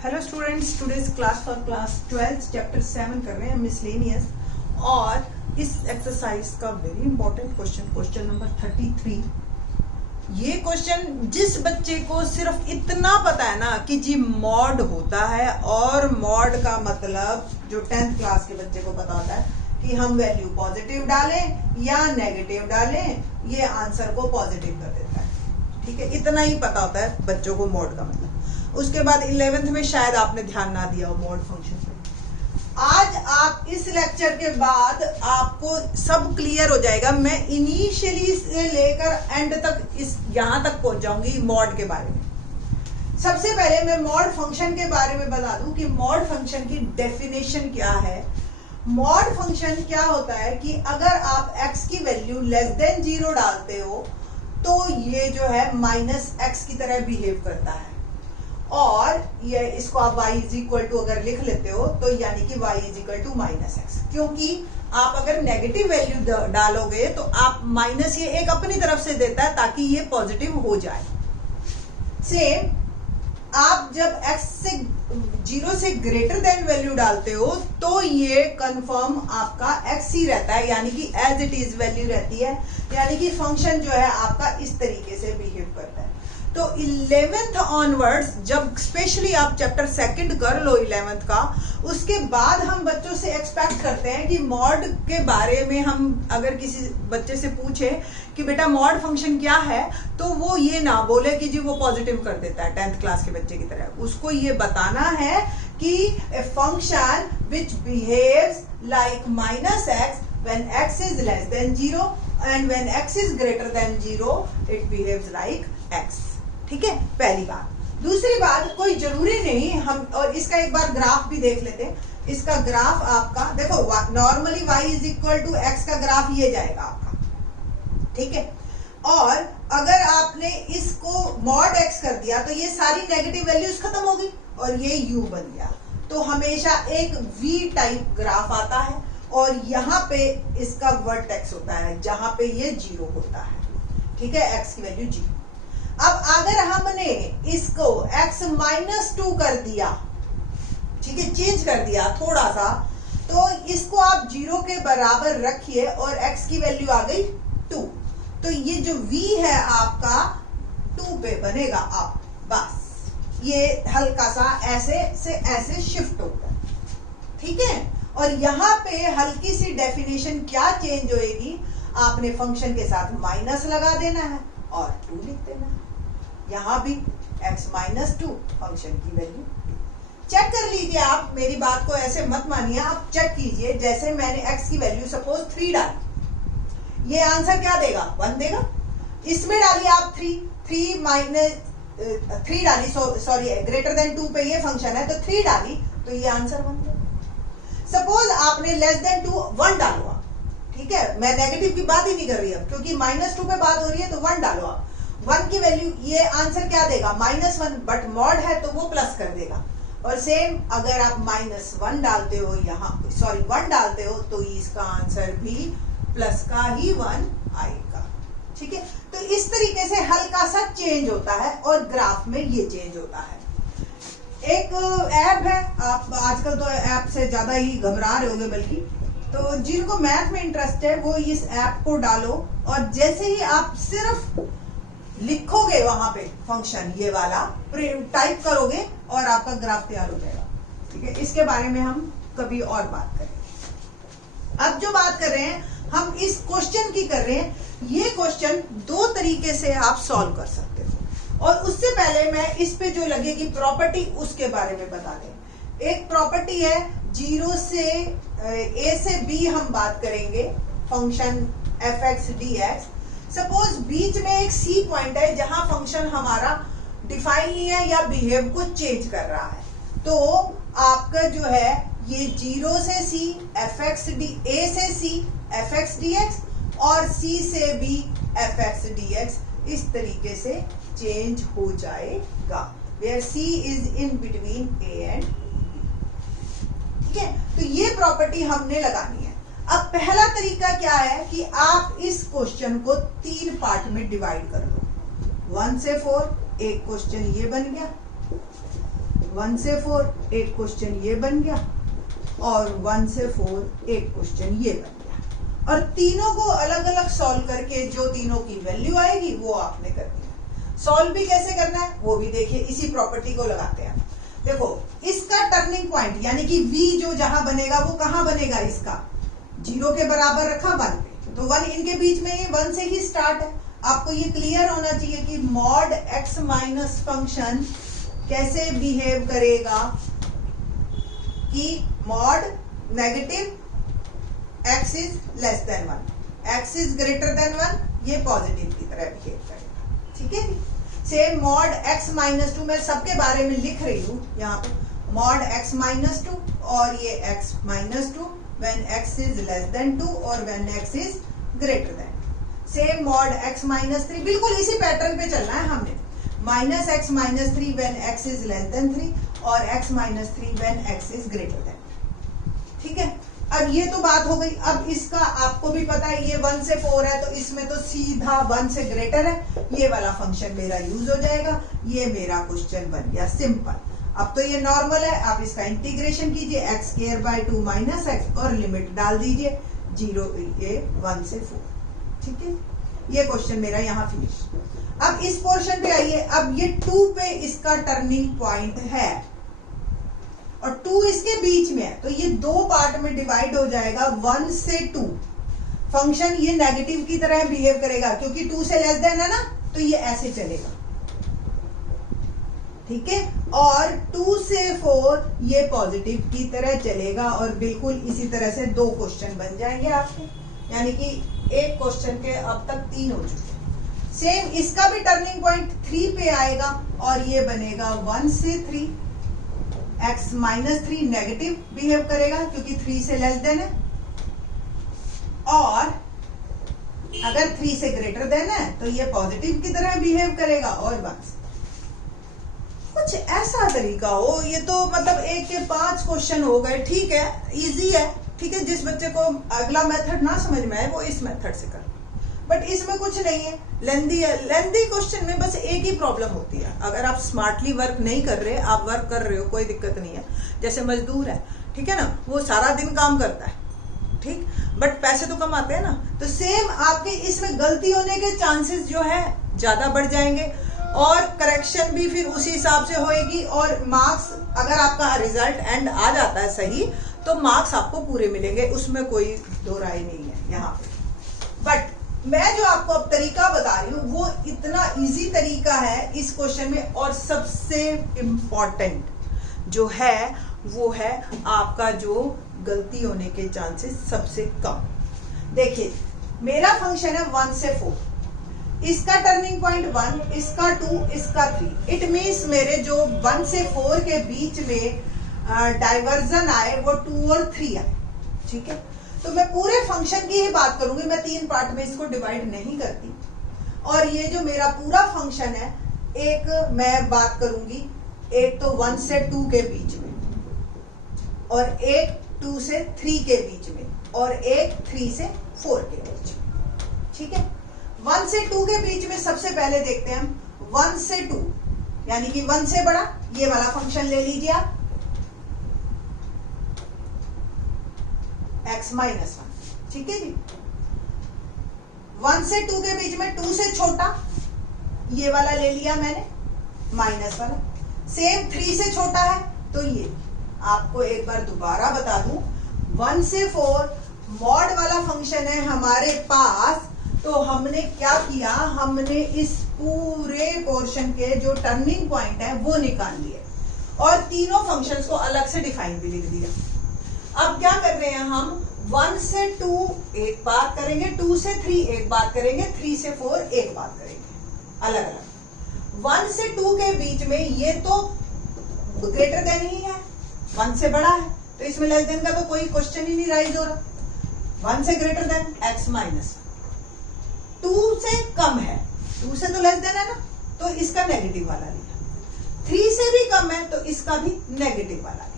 Hello students, today's class for class 12 chapter 7 कर रहे हैं मिसलेनियस। और इस एक्सरसाइज का वेरी इंपॉर्टेंट क्वेश्चन नंबर 33। ये क्वेश्चन जिस बच्चे को सिर्फ इतना पता है ना कि जी मॉड होता है, और मॉड का मतलब जो 10th क्लास के बच्चे को पता होता है कि हम वैल्यू पॉजिटिव डालें या नेगेटिव डालें, ये आंसर को पॉजिटिव कर देता है। ठीक है, इतना ही पता होता है बच्चों को मॉड का मतलब। उसके बाद 11th में शायद आपने ध्यान ना दिया हो मॉड फंक्शन पे। आज आप इस लेक्चर के बाद आपको सब क्लियर हो जाएगा। मैं इनिशियली से लेकर एंड तक इस यहां तक पहुंच जाऊंगी मॉड के बारे में। सबसे पहले मैं मॉड फंक्शन के बारे में बता दूं कि मॉड फंक्शन की डेफिनेशन क्या है। मॉड फंक्शन क्या होता है कि अगर आप x की वैल्यू लेस देन 0 डालते हो तो ये जो है माइनस एक्स की तरह बिहेव करता है, और ये इसको आप y इज इक्वल टू अगर लिख लेते हो तो यानी कि y is equal to minus X, क्योंकि आप अगर नेगेटिव वैल्यू डालोगे तो आप माइनस ये एक अपनी तरफ से देता है ताकि ये पॉजिटिव हो जाए। सेम आप जब x से 0 से ग्रेटर देन वैल्यू डालते हो तो ये कंफर्म आपका x ही रहता है, यानी कि एज इट इज वैल्यू रहती है, यानी कि फंक्शन जो है आपका इस तरीके से बिहेव करता है। तो 11th ऑनवर्ड्स जब स्पेशली आप चैप्टर 2 कर लो 11th का, उसके बाद हम बच्चों से एक्सपेक्ट करते हैं कि मॉड के बारे में हम अगर किसी बच्चे से पूछे कि बेटा मॉड फंक्शन क्या है, तो वो ये ना बोले कि जी वो पॉजिटिव कर देता है 10th क्लास के बच्चे की तरह। उसको ये बताना है कि a function which behaves like minus x when x is less than 0 and when x is greater than 0 it behaves like x। ठीक है, पहली बात। दूसरी बात, कोई जरूरी नहीं हम, और इसका एक बार ग्राफ भी देख लेते हैं। इसका ग्राफ आपका देखो, normally y is equal to X का ग्राफ ये जाएगा आपका। ठीक है, और अगर आपने इसको मॉड x कर दिया तो ये सारी नेगेटिव वैल्यूज खत्म होगी और ये u बन गया। तो हमेशा एक v टाइप ग्राफ आता है और यहाँ पे इसका वर्टेक्स होता है जहां पे ये 0 होता है। ठीक है, x की वैल्यू 0। अब अगर हमने इसको x -2 कर दिया, ठीक है, चेंज कर दिया थोड़ा सा, तो इसको आप 0 के बराबर रखिए और x की वैल्यू आ गई 2, तो ये जो v है आपका 2 पे बनेगा आप, बस ये हल्का सा ऐसे से ऐसे शिफ्ट होगा। ठीक है, और यहाँ पे हल्की सी डेफिनेशन क्या चेंज होएगी, आपने फंक्शन के साथ माइनस लगा देना है और 2 लिख देना है। यहां भी x -2 फंक्शन की वैल्यू। चेक कर लीजिए, आप मेरी बात को ऐसे मत मानिए, आप चेक कीजिए। जैसे मैंने x की वैल्यू सपोज 3 डाली, ये आंसर क्या देगा, 1 देगा। इसमें डालिए आप 3 डाली, सॉरी ग्रेटर देन 2 पे ये फंक्शन है तो 3 डाली तो ये आंसर 1 देगा। सपोज आपने लेस देन 2 1 डालो आप, ठीक है, मैं नेगेटिव की बात ही नहीं कर रही अब, क्योंकि -2 पे बात हो रही है, तो 1 डालो आप। 1 की वैल्यू, ये आंसर क्या देगा, -1, बट मॉड है तो वो प्लस कर देगा। और सेम अगर आप -1 डालते हो यहाँ, सॉरी 1 डालते हो, तो इसका आंसर भी प्लस का ही 1 आएगा। ठीक है, तो इस तरीके से हल्का सा चेंज होता है और ग्राफ में ये चेंज होता है। एक ऐप है, आप आजकल तो ऐप से ज्यादा ही घबरा रहे होंगे, बल्कि तो जिनको मैथ में इंटरेस्ट है वो इस ऐप को डालो, और जैसे ही आप सिर्फ लिखोगे वहां पे फंक्शन ये वाला टाइप करोगे और आपका ग्राफ तैयार हो जाएगा। ठीक है, इसके बारे में हम कभी और बात करेंगे। अब जो बात कर रहे हैं हम इस क्वेश्चन की कर रहे हैं, ये क्वेश्चन 2 तरीके से आप सॉल्व कर सकते हो। और उससे पहले मैं इस पे जो लगेगी प्रॉपर्टी उसके बारे में बता दें। एक प्रॉपर्टी है 0 से a से b, हम बात करेंगे फंक्शन f(x) dx। सपोज बीच में एक सी पॉइंट है जहां फंक्शन हमारा डिफाइन नहीं है या बिहेव को चेंज कर रहा है, तो आपका जो है ये 0 से c a से c f(x) dx और c से b f(x) dx इस तरीके से चेंज हो जाएगा, where c is in between a and b। ठीक है, तो ये प्रॉपर्टी हमने लगानी है। अब पहला तरीका क्या है कि आप इस क्वेश्चन को 3 पार्ट में डिवाइड कर लो, 1 से 4। एक क्वेश्चन ये बन गया, 1 से 4 एक क्वेश्चन ये बन गया और 1 से 4 एक क्वेश्चन ये बन गया, और तीनों को अलग अलग सॉल्व करके जो तीनों की वैल्यू आएगी वो आपने करनी है। सॉल्व भी कैसे करना है वो भी देखिए, इसी प्रॉपर्टी को लगाते हैं। देखो इसका टर्निंग पॉइंट यानी कि v जो जहां बनेगा वो कहां बनेगा, इसका 0 के बराबर रखा 1 पे, तो 1 इनके बीच में, ये 1 से ही स्टार्ट है। आपको ये क्लियर होना चाहिए कि मॉड x माइनस फंक्शन कैसे बिहेव करेगा, कि mod negative x is less than 1, x is greater than 1, ये पॉजिटिव की तरह बिहेव करेगा। ठीक है, सेम मॉड x माइनस 2, मैं सबके बारे में लिख रही हूं यहाँ पे, मॉड x माइनस 2 और ये x minus 2 when x is less than 2 और when x is greater than. Same mod x minus 3, बिल्कुल इसी पैटर्न पे चलना है हमने, minus x minus 3 when x is less than 3 और x minus 3 when x is greater than. ठीक है, अब ये तो बात हो गई। अब इसका आपको भी पता है ये 1 से 4 है, तो इसमें तो सीधा 1 से ग्रेटर है, ये वाला फंक्शन मेरा यूज हो जाएगा। ये मेरा क्वेश्चन बन गया सिंपल। अब तो ये नॉर्मल है, आप इसका इंटीग्रेशन कीजिए x square by 2 minus x और लिमिट डाल दीजिए 0 ये 1 से 4। ठीक है, ये क्वेश्चन मेरा यहाँ फिनिश। अब इस पोर्शन पे आइए, अब ये 2 पे इसका टर्निंग पॉइंट है और 2 इसके बीच में है, तो ये 2 पार्ट में डिवाइड हो जाएगा 1 से 2। फंक्शन ये नेगेटिव की तरह बिहेव करेगा क्योंकि 2 से लेस देन है ना, तो ये ऐसे चलेगा। ठीक है, और 2 से 4 ये पॉजिटिव की तरह चलेगा और बिल्कुल इसी तरह से 2 क्वेश्चन बन जाएंगे आपके, यानी कि एक क्वेश्चन के अब तक 3 हो चुके हैं। सेम इसका भी टर्निंग पॉइंट 3 पे आएगा और ये बनेगा 1 से 3, x माइनस 3 नेगेटिव बिहेव करेगा क्योंकि 3 से लेस देन है, और अगर 3 से ग्रेटर देन है तो ये पॉजिटिव की तरह बिहेव करेगा और 1 से। कुछ ऐसा तरीका हो, ये तो मतलब 1 के 5 क्वेश्चन हो गए। ठीक है, इजी है। ठीक है, जिस बच्चे को अगला मेथड ना समझ में आए वो इस मेथड से कर, बट इसमें कुछ नहीं है, लेंदी है। लेंदी क्वेश्चन में बस एक ही प्रॉब्लम होती है, अगर आप स्मार्टली वर्क नहीं कर रहे, आप वर्क कर रहे हो कोई दिक्कत नहीं है। जैसे मजदूर है, ठीक है ना, वो सारा दिन काम करता है, ठीक, बट पैसे तो कमाते हैं ना, तो सेम आपके इसमें गलती होने के चांसेस जो है ज्यादा बढ़ जाएंगे और करेक्शन भी फिर उसी हिसाब से होएगी, और मार्क्स अगर आपका रिजल्ट एंड आ जाता है सही तो मार्क्स आपको पूरे मिलेंगे, उसमें कोई दो राय नहीं है यहाँ पे। बट मैं जो आपको अब तरीका बता रही हूँ वो इतना इजी तरीका है इस क्वेश्चन में, और सबसे इम्पॉर्टेंट जो है वो है आपका जो गलती होने के चांसेस सबसे कम। देखिए मेरा फंक्शन है 1 से 4, इसका टर्निंग पॉइंट 1, इसका 2, इसका 3। इट मीन्स मेरे जो 1 से 4 के बीच में डाइवर्जन आए वो 2 और 3 आए। ठीक है, तो मैं पूरे फंक्शन की ही बात करूंगी, मैं 3 पार्ट में इसको डिवाइड नहीं करती। और ये जो मेरा पूरा फंक्शन है, एक मैं बात करूंगी, एक तो 1 से 2 के बीच में, और एक 2 से 3 के बीच में, और एक 3 से 4 के बीच में। ठीक है, 1 से 2 के बीच में सबसे पहले देखते हैं हम 1 से 2, यानी कि 1 से बड़ा ये वाला फंक्शन ले लीजिए आप, x माइनस 1। ठीक है जी, 1 से 2 के बीच में 2 से छोटा ये वाला ले लिया मैंने, माइनस वाला। सेम 3 से छोटा है तो ये, आपको एक बार दोबारा बता दूं, 1 से 4 मॉड वाला फंक्शन है हमारे पास, तो हमने क्या किया, हमने इस पूरे पोर्शन के जो टर्निंग पॉइंट है वो निकाल लिए और तीनों फंक्शंस को अलग से डिफाइन भी लिख दिया। अब क्या कर रहे हैं हम, 1 से 2 एक बात करेंगे, 2 से 3 एक बात करेंगे, 3 से 4 एक बात करेंगे, अलग अलग। 1 से 2 के बीच में ये तो ग्रेटर देन ही है, 1 से बड़ा है, तो इसमें लेस देन का तो कोई क्वेश्चन ही नहीं राइज हो रहा। 1 से ग्रेटर देन x माइनस, 2 से कम है, 2 से तो लेस देन है ना, तो इसका नेगेटिव वाला लिया। 3 से भी कम है तो इसका भी नेगेटिव वाला लिया।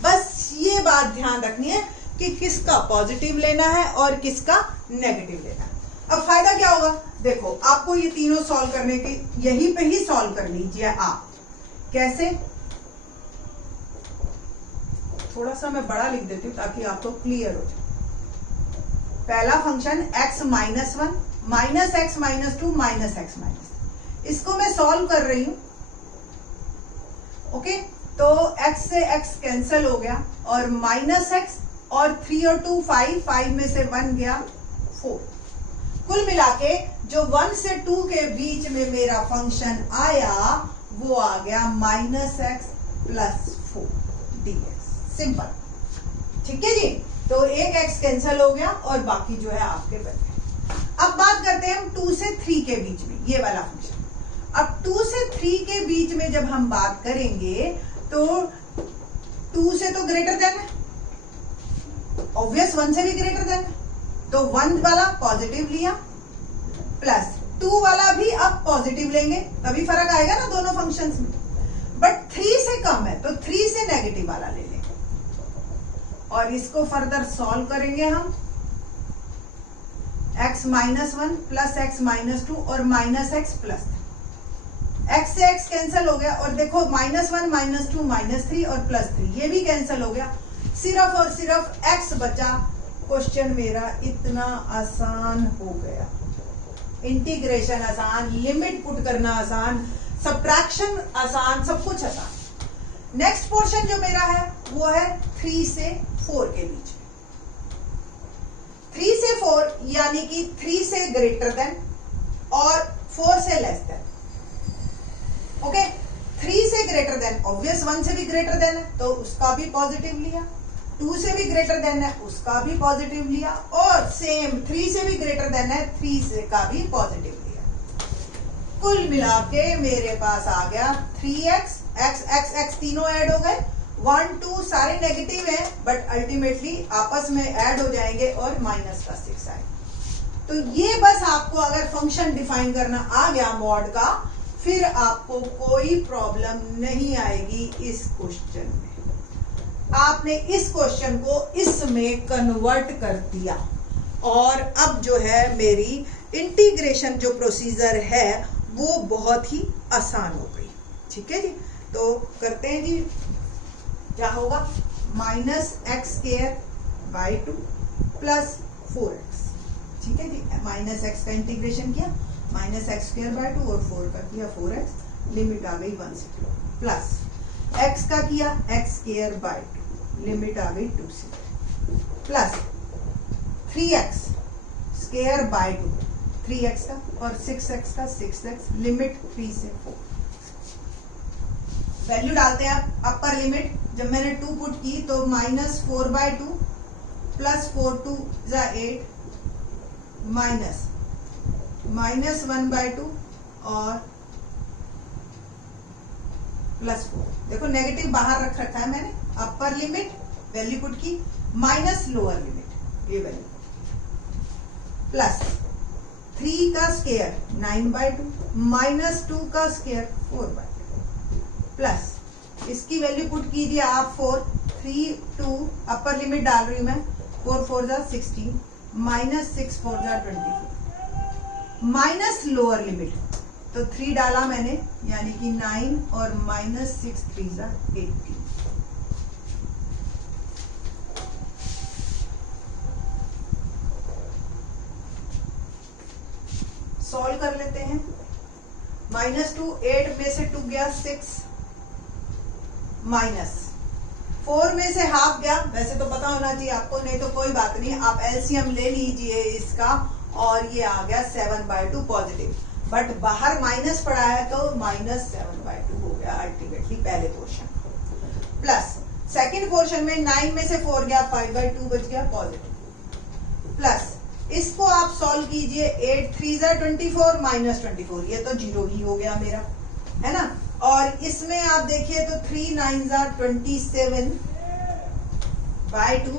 बस ये बात ध्यान रखनी है कि किसका पॉजिटिव लेना है और किसका नेगेटिव लेना है। अब फायदा क्या होगा, देखो आपको ये तीनों सॉल्व करने के, यहीं पे ही सॉल्व कर लीजिए आप। कैसे, थोड़ा सा मैं बड़ा लिख देती हूँ ताकि आपको क्लियर हो जाए। पहला function x minus 1 minus x minus 2 minus x minus, इसको मैं सॉल्व कर रही हूं। ओके, तो x से x कैंसिल हो गया और माइनस एक्स और 3 और 2 5, 5 में से 1 गया 4। कुल मिला के जो 1 से 2 के बीच में मेरा फंक्शन आया वो आ गया minus x plus 4 dx। Simple, ठीक है जी। तो एक x कैंसिल हो गया और बाकी जो है आपके बच गए। अब बात करते हैं हम 2 से 3 के बीच में, ये वाला फंक्शन। अब 2 से 3 के बीच में जब हम बात करेंगे तो 2 से तो ग्रेटर देन है, ऑब्वियस 1 से भी ग्रेटर देन है, तो 1 वाला पॉजिटिव लिया प्लस 2 वाला भी अब पॉजिटिव लेंगे, तभी फर्क आएगा ना दोनों फंक्शंस में। बट 3 से कम है तो 3 से नेगेटिव वाला ले लेंगे और इसको फर्दर सॉल्व करेंगे हम। x minus 1 plus x minus 2 और माइनस एक्स प्लस 3। x से x कैंसिल हो गया और देखो माइनस 1 माइनस 2 माइनस 3 और प्लस 3 ये भी कैंसिल हो गया, सिर्फ और सिर्फ x बचा। क्वेश्चन मेरा इतना आसान हो गया, इंटीग्रेशन आसान, लिमिट पुट करना आसान, सब्ट्रैक्शन आसान, सब कुछ आसान। नेक्स्ट पोर्शन जो मेरा है वो है 3 से 4 के बीच में। 3 से 4 यानी कि 3 से ग्रेटर देन और 4 से लेस देन। ओके, 3 से ग्रेटर देन ऑब्वियस 1 से भी ग्रेटर देन है तो उसका भी पॉजिटिव लिया, 2 से भी ग्रेटर देन है उसका भी पॉजिटिव लिया और सेम 3 से भी ग्रेटर देन है 3 से का भी पॉजिटिव लिया। कुल मिला के मेरे पास आ गया 3x, x तीनों ऐड हो गए, 1 2 सारे नेगेटिव हैं बट अल्टीमेटली आपस में ऐड हो जाएंगे और माइनस का 6 आए। तो ये बस आपको अगर फंक्शन डिफाइन करना आ गया मॉड का, फिर आपको कोई प्रॉब्लम नहीं आएगी इस क्वेश्चन में। आपने इस क्वेश्चन को इसमें कन्वर्ट कर दिया और अब जो है मेरी इंटीग्रेशन जो प्रोसीजर है वो बहुत ही आसान हो गई। ठीक है जी, तो करते हैं जी। क्या होगा, minus x square by 2 plus 4x। ठीक है जी, माइनस एक्स का इंटीग्रेशन किया, माइनस एक्स स्क्वायर बाई 2 और 4 का किया 4x, लिमिट आ गई 1 से 2, प्लस x का किया एक्स स्क्वायर बाई 2, लिमिट आ गई 2 से, plus 3x square by 2, 3x का और 6x का 6x, लिमिट 3 से 4। वैल्यू डालते हैं आप, अपर लिमिट जब मैंने 2 पुट की तो माइनस 4 बाई 2 प्लस 4 2 जा 8 माइनस 1 बाई 2 और प्लस 4। देखो नेगेटिव बाहर रख रखा है मैंने, अपर लिमिट वैल्यू पुट की माइनस लोअर लिमिट ये वैल्यू प्लस 3 का स्क्वायर 9 बाई 2 माइनस 2 का स्क्वायर 4 बाई 2 प्लस इसकी वैल्यू पुट कीजिए आप 4 3 2 अपर लिमिट डाल रही हूं मैं, 4 4 जा 16 माइनस 6 4 जा 24 माइनस लोअर लिमिट तो 3 डाला मैंने यानी कि 9 और माइनस 6 3 जा 18। सॉल्व कर लेते हैं। माइनस 2 8 में से 2 गया 6 माइनस 4 में से हाफ गया, वैसे तो पता होना चाहिए आपको, नहीं तो कोई बात नहीं, आप एलसीएम ले लीजिए इसका और ये आ गया 7 बाई 2 पॉजिटिव, बट बाहर माइनस पड़ा है तो माइनस 7 बाई 2 हो गया अल्टीमेटली पहले पोर्शन। प्लस सेकंड पोर्शन में 9 में से 4 गया 5 बाई 2 बच गया पॉजिटिव, प्लस इसको आप सॉल्व कीजिए 8 3 जा 24 माइनस 24, ये तो 0 ही हो गया मेरा, है ना। और इसमें आप देखिए तो 3 9 जा 27 by 2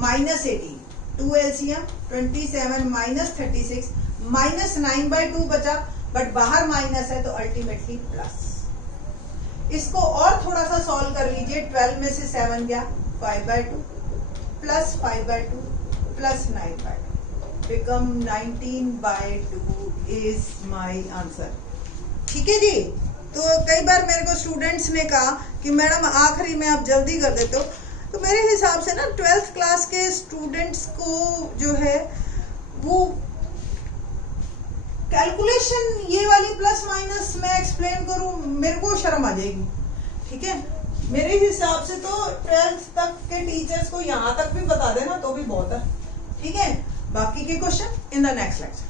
minus 18 2 LCM 27 minus 36 minus 9 by 2 बचा, बट बाहर माइनस है तो अल्टीमेटली प्लस। इसको और थोड़ा सा सॉल्व कर लीजिए, 12 में से 7 गया 5 by 2 plus 5 by 2 plus 9 by 2 become 19 by 2 is my answer. ठीक है जी। तो कई बार मेरे को स्टूडेंट्स ने कहा कि मैडम आखिरी में आप जल्दी कर देते हो, तो मेरे हिसाब से ना 12th क्लास के स्टूडेंट्स को जो है वो कैलकुलेशन ये वाली प्लस माइनस मैं एक्सप्लेन करूं, मेरे को शर्म आ जाएगी। ठीक है, मेरे हिसाब से तो 12th तक के टीचर्स को यहाँ तक भी बता देना तो भी बहुत है। ठीक है, बाकी के question in the next lecture.